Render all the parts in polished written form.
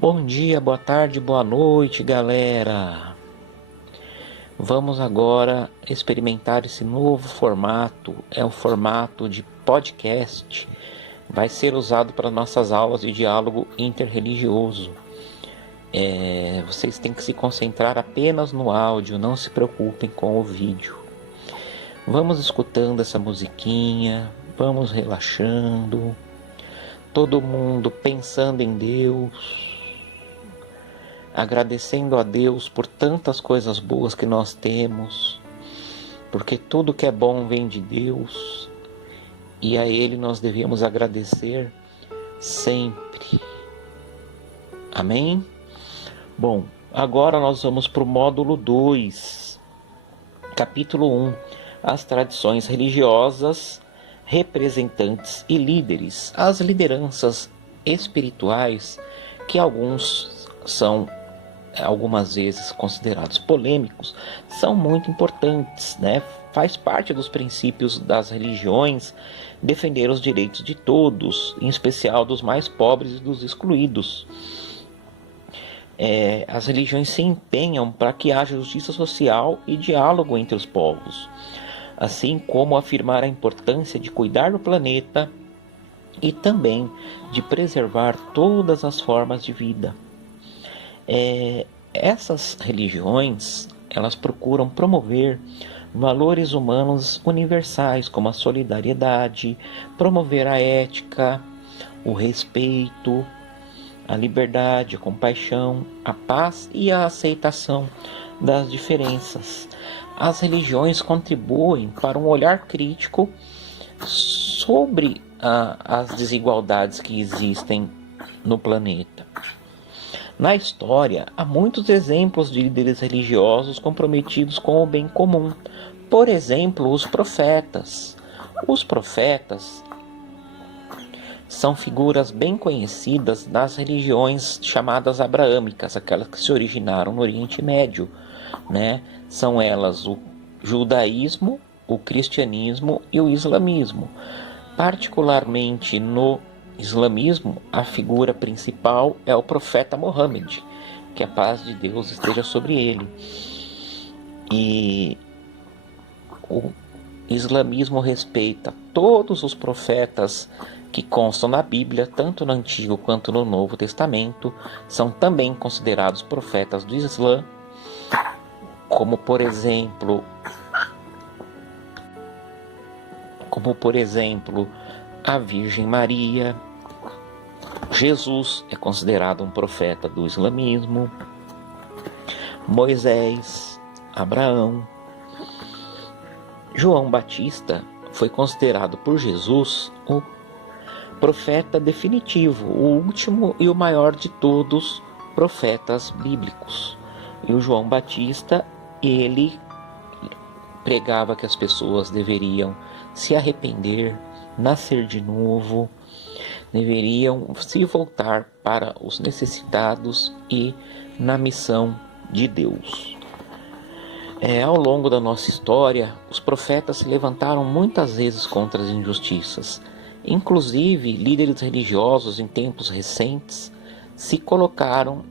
Bom dia, boa tarde, boa noite, galera. Vamos agora experimentar esse novo formato. É um formato de podcast. Vai ser usado para nossas aulas de diálogo interreligioso. Vocês têm que se concentrar apenas no áudio, não se preocupem com o vídeo. Vamos escutando essa musiquinha, vamos relaxando, todo mundo pensando em Deus, agradecendo a Deus por tantas coisas boas que nós temos, porque tudo que é bom vem de Deus e a Ele nós devemos agradecer sempre. Amém? Bom, agora nós vamos para o módulo 2, capítulo 1, as tradições religiosas, representantes e líderes, as lideranças espirituais que algumas vezes considerados polêmicos, são muito importantes, né? Faz parte dos princípios das religiões defender os direitos de todos, em especial dos mais pobres e dos excluídos. As religiões se empenham para que haja justiça social e diálogo entre os povos, assim como afirmar a importância de cuidar do planeta e também de preservar todas as formas de vida. Essas religiões, elas procuram promover valores humanos universais, como a solidariedade, promover a ética, o respeito, a liberdade, a compaixão, a paz e a aceitação das diferenças. As religiões contribuem para um olhar crítico sobre as desigualdades que existem no planeta. Na história, há muitos exemplos de líderes religiosos comprometidos com o bem comum. Por exemplo, os profetas. Os profetas são figuras bem conhecidas nas religiões chamadas abraâmicas, aquelas que se originaram no Oriente Médio, né? São elas o judaísmo, o cristianismo e o islamismo. Particularmente no islamismo, a figura principal é o profeta Mohammed, que a paz de Deus esteja sobre ele. E o islamismo respeita todos os profetas que constam na Bíblia, tanto no Antigo quanto no Novo Testamento, são também considerados profetas do Islã, como por exemplo, a Virgem Maria. Jesus é considerado um profeta do islamismo, Moisés, Abraão. João Batista foi considerado por Jesus o profeta definitivo, o último e o maior de todos profetas bíblicos. E o João Batista, ele pregava que as pessoas deveriam se arrepender, nascer de novo, deveriam se voltar para os necessitados e na missão de Deus. Ao longo da nossa história, os profetas se levantaram muitas vezes contra as injustiças. Inclusive, líderes religiosos em tempos recentes se colocaram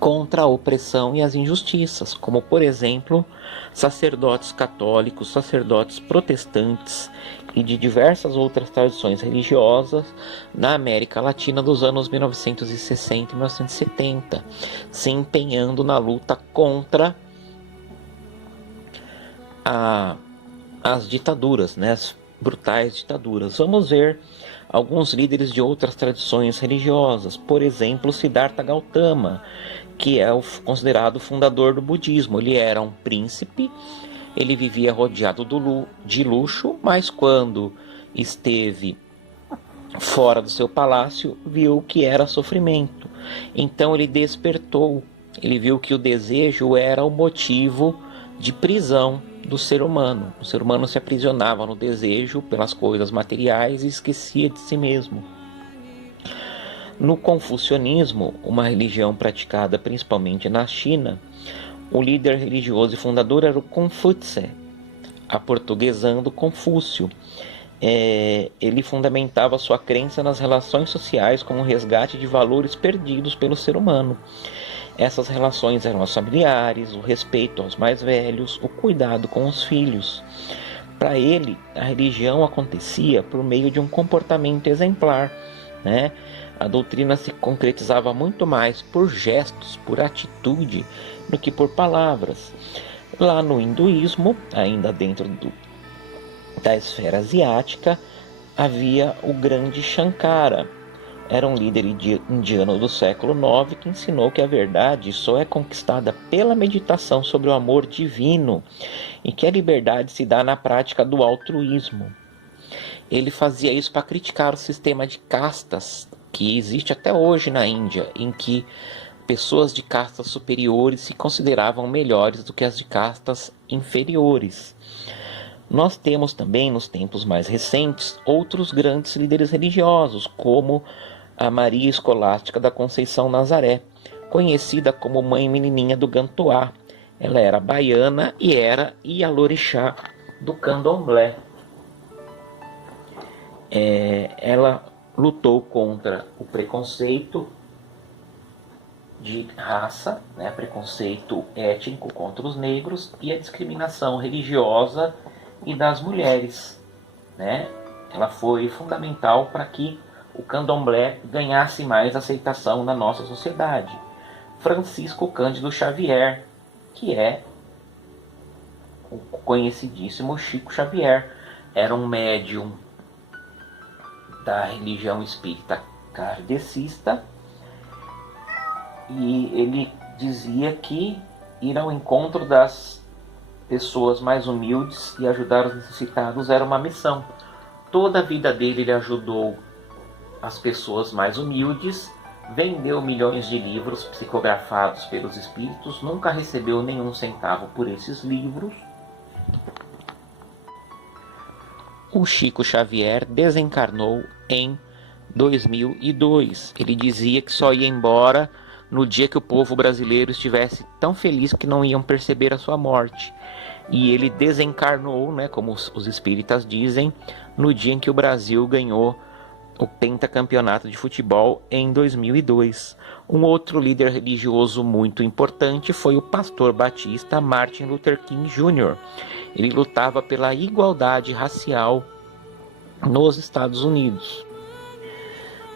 contra a opressão e as injustiças, como por exemplo, sacerdotes católicos, sacerdotes protestantes e de diversas outras tradições religiosas na América Latina dos anos 1960 e 1970, se empenhando na luta contra as ditaduras, né, as brutais ditaduras. Vamos ver alguns líderes de outras tradições religiosas, por exemplo, Siddhartha Gautama, que é considerado o fundador do budismo. Ele era um príncipe, ele vivia rodeado de luxo, mas quando esteve fora do seu palácio, viu que era sofrimento. Então ele despertou, ele viu que o desejo era o motivo de prisão do ser humano. O ser humano se aprisionava no desejo pelas coisas materiais e esquecia de si mesmo. No confucionismo, uma religião praticada principalmente na China, o líder religioso e fundador era o Confúcio, aportuguesando Confúcio. ele fundamentava sua crença nas relações sociais como um resgate de valores perdidos pelo ser humano. Essas relações eram as familiares, o respeito aos mais velhos, o cuidado com os filhos. Para ele, a religião acontecia por meio de um comportamento exemplar, né? A doutrina se concretizava muito mais por gestos, por atitude, do que por palavras. Lá no hinduísmo, ainda dentro da esfera asiática, havia o grande Shankara. Era um líder indiano do século IX que ensinou que a verdade só é conquistada pela meditação sobre o amor divino e que a liberdade se dá na prática do altruísmo. Ele fazia isso para criticar o sistema de castas que existe até hoje na Índia, em que pessoas de castas superiores se consideravam melhores do que as de castas inferiores. Nós temos também, nos tempos mais recentes, outros grandes líderes religiosos, como a Maria Escolástica da Conceição Nazaré, conhecida como Mãe Menininha do Gantuá. Ela era baiana e era Ialorixá do Candomblé. Ela lutou contra o preconceito de raça, né, preconceito étnico contra os negros e a discriminação religiosa e das mulheres, né? Ela foi fundamental para que o candomblé ganhasse mais aceitação na nossa sociedade. Francisco Cândido Xavier, que é o conhecidíssimo Chico Xavier, era um médium da religião espírita kardecista e ele dizia que ir ao encontro das pessoas mais humildes e ajudar os necessitados era uma missão. Toda a vida dele ele ajudou as pessoas mais humildes, vendeu milhões de livros psicografados pelos espíritos, nunca recebeu nenhum centavo por esses livros. O Chico Xavier desencarnou em 2002. Ele dizia que só ia embora no dia que o povo brasileiro estivesse tão feliz que não iam perceber a sua morte. E ele desencarnou, né, como os espíritas dizem, no dia em que o Brasil ganhou o pentacampeonato de futebol em 2002. Um outro líder religioso muito importante foi o pastor batista Martin Luther King Jr. Ele lutava pela igualdade racial nos Estados Unidos.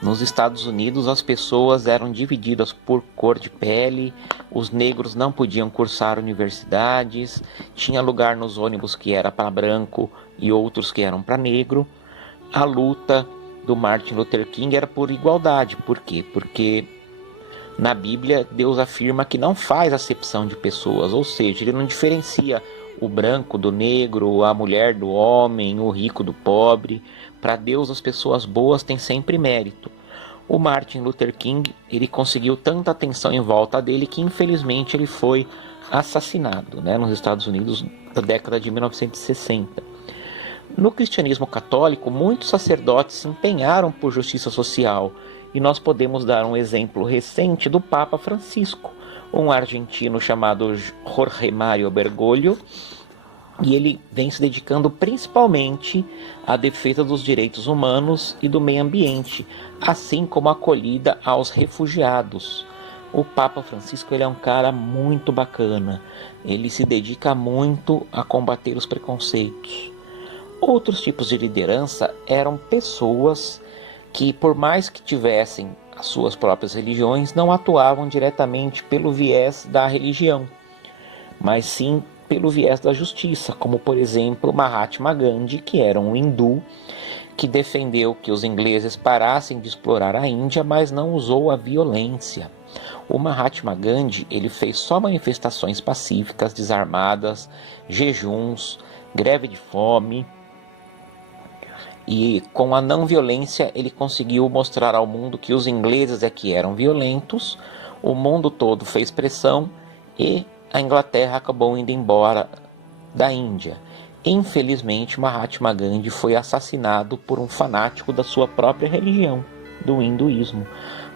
Nos Estados Unidos, as pessoas eram divididas por cor de pele, os negros não podiam cursar universidades, tinha lugar nos ônibus que era para branco e outros que eram para negro. A luta do Martin Luther King era por igualdade. Por quê? Porque na Bíblia Deus afirma que não faz acepção de pessoas, ou seja, ele não diferencia o branco do negro, a mulher do homem, o rico do pobre. Para Deus as pessoas boas têm sempre mérito. O Martin Luther King, ele conseguiu tanta atenção em volta dele que infelizmente ele foi assassinado, né, nos Estados Unidos na década de 1960. No cristianismo católico, muitos sacerdotes se empenharam por justiça social, e nós podemos dar um exemplo recente do Papa Francisco, um argentino chamado Jorge Mário Bergoglio, e ele vem se dedicando principalmente à defesa dos direitos humanos e do meio ambiente, assim como a acolhida aos refugiados. O Papa Francisco ele é um cara muito bacana, ele se dedica muito a combater os preconceitos. Outros tipos de liderança eram pessoas que, por mais que tivessem as suas próprias religiões, não atuavam diretamente pelo viés da religião, mas sim pelo viés da justiça, como por exemplo Mahatma Gandhi, que era um hindu que defendeu que os ingleses parassem de explorar a Índia, mas não usou a violência. O Mahatma Gandhi ele fez só manifestações pacíficas, desarmadas, jejuns, greve de fome, e com a não violência ele conseguiu mostrar ao mundo que os ingleses é que eram violentos. O mundo todo fez pressão e a Inglaterra acabou indo embora da Índia. Infelizmente, Mahatma Gandhi foi assassinado por um fanático da sua própria religião, do hinduísmo,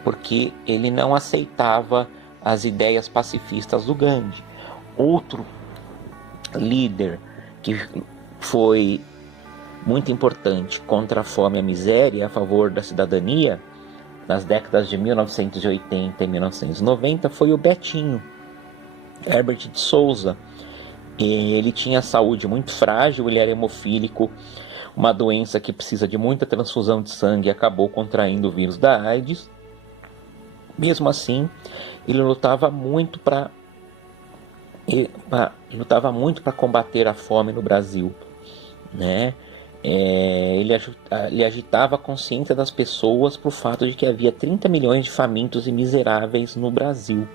porque ele não aceitava as ideias pacifistas do Gandhi. Outro líder que foi muito importante contra a fome e a miséria a favor da cidadania, nas décadas de 1980 e 1990, foi o Betinho, Herbert de Souza. Ele tinha saúde muito frágil, ele era hemofílico, uma doença que precisa de muita transfusão de sangue, e acabou contraindo o vírus da AIDS. Mesmo assim, ele lutava muito para combater a fome no Brasil, né? Ele agitava a consciência das pessoas para o fato de que havia 30 milhões de famintos e miseráveis no Brasil.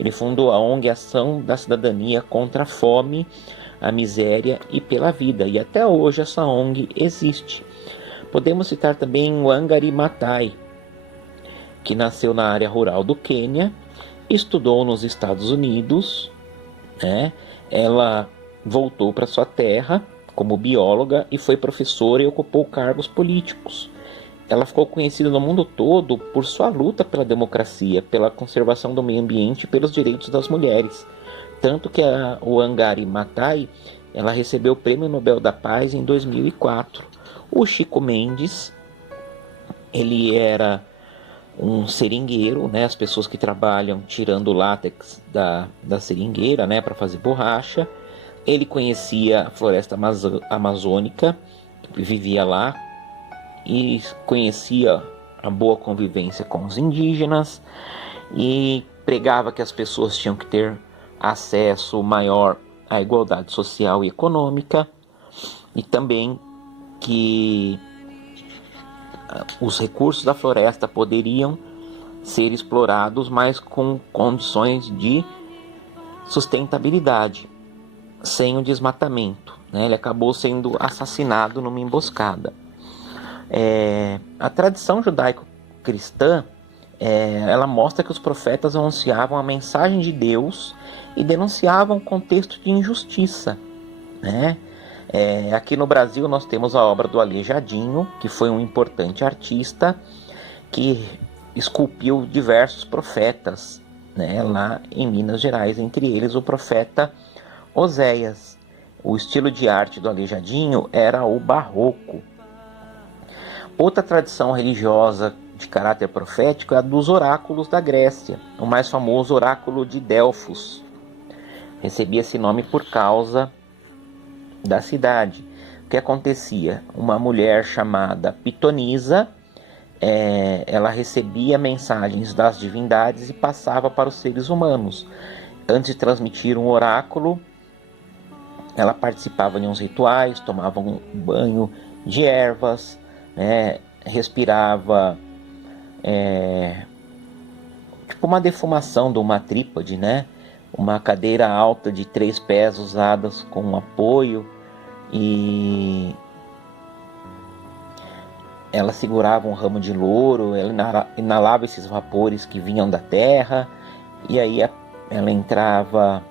Ele fundou a ONG Ação da Cidadania contra a Fome, a Miséria e pela Vida, e até hoje essa ONG existe. Podemos citar também Wangari Maathai, que nasceu na área rural do Quênia, estudou nos Estados Unidos, né? Ela voltou para sua terra como bióloga e foi professora e ocupou cargos políticos. Ela ficou conhecida no mundo todo por sua luta pela democracia, pela conservação do meio ambiente e pelos direitos das mulheres. Tanto que a Wangari Maathai, ela recebeu o Prêmio Nobel da Paz em 2004. O Chico Mendes, ele era um seringueiro, né? As pessoas que trabalham tirando o látex da seringueira, né? Para fazer borracha. Ele conhecia a floresta amazônica, vivia lá e conhecia a boa convivência com os indígenas e pregava que as pessoas tinham que ter acesso maior à igualdade social e econômica, e também que os recursos da floresta poderiam ser explorados, mas com condições de sustentabilidade, sem o desmatamento, né? Ele acabou sendo assassinado numa emboscada. A tradição judaico-cristã, ela mostra que os profetas anunciavam a mensagem de Deus e denunciavam o contexto de injustiça, né? Aqui no Brasil nós temos a obra do Aleijadinho, que foi um importante artista que esculpiu diversos profetas, né, lá em Minas Gerais, entre eles o profeta Oséias. O estilo de arte do Aleijadinho era o barroco. Outra tradição religiosa de caráter profético é a dos oráculos da Grécia. O mais famoso oráculo de Delfos recebia esse nome por causa da cidade. O que acontecia? Uma mulher chamada Pitonisa, ela recebia mensagens das divindades e passava para os seres humanos. Antes de transmitir um oráculo, ela participava de uns rituais, tomava um banho de ervas, né, respirava tipo uma defumação de uma trípode, né? Uma cadeira alta de 3 pés usadas como apoio, e ela segurava um ramo de louro, ela inalava esses vapores que vinham da terra, e aí ela entrava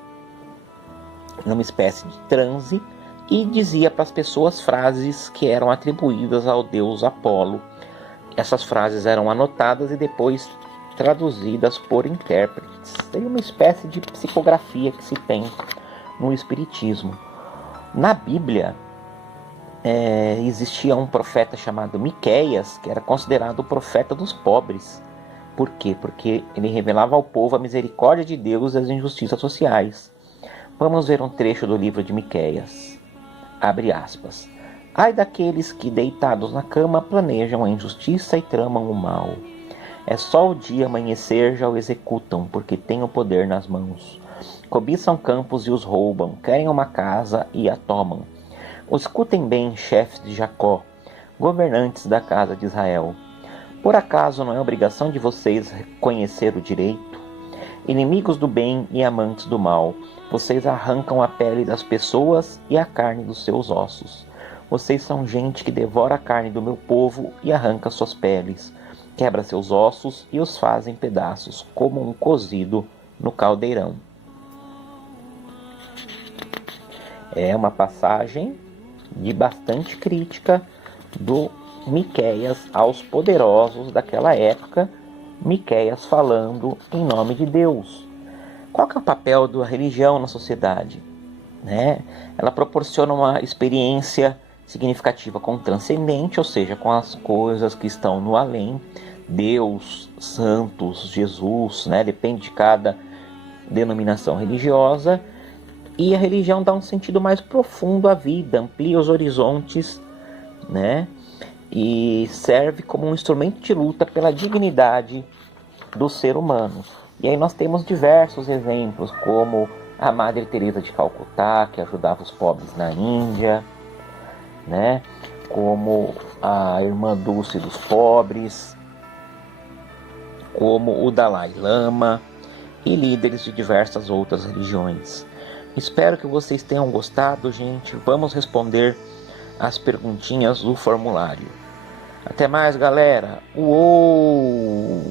numa espécie de transe e dizia para as pessoas frases que eram atribuídas ao deus Apolo. Essas frases eram anotadas e depois traduzidas por intérpretes. Seria uma espécie de psicografia que se tem no Espiritismo. Na Bíblia, existia um profeta chamado Miqueias, que era considerado o profeta dos pobres. Por quê? Porque ele revelava ao povo a misericórdia de Deus e as injustiças sociais. Vamos ver um trecho do livro de Miqueias. Abre aspas. Ai daqueles que, deitados na cama, planejam a injustiça e tramam o mal. É só o dia amanhecer já o executam, porque têm o poder nas mãos. Cobiçam campos e os roubam, querem uma casa e a tomam. Escutem bem, chefes de Jacó, governantes da casa de Israel. Por acaso não é obrigação de vocês conhecer o direito? Inimigos do bem e amantes do mal, vocês arrancam a pele das pessoas e a carne dos seus ossos. Vocês são gente que devora a carne do meu povo e arranca suas peles, quebra seus ossos e os faz em pedaços, como um cozido no caldeirão. É uma passagem de bastante crítica do Miqueias aos poderosos daquela época, Miqueias falando em nome de Deus. Qual que é o papel da religião na sociedade? Ela proporciona uma experiência significativa com o transcendente, ou seja, com as coisas que estão no além, Deus, santos, Jesus, né? Depende de cada denominação religiosa. E a religião dá um sentido mais profundo à vida, amplia os horizontes, né? E serve como um instrumento de luta pela dignidade do ser humano. E aí nós temos diversos exemplos, como a Madre Teresa de Calcutá, que ajudava os pobres na Índia, né? Como a Irmã Dulce dos pobres, como o Dalai Lama e líderes de diversas outras religiões. Espero que vocês tenham gostado, gente. Vamos responder as perguntinhas do formulário. Até mais, galera. Uou!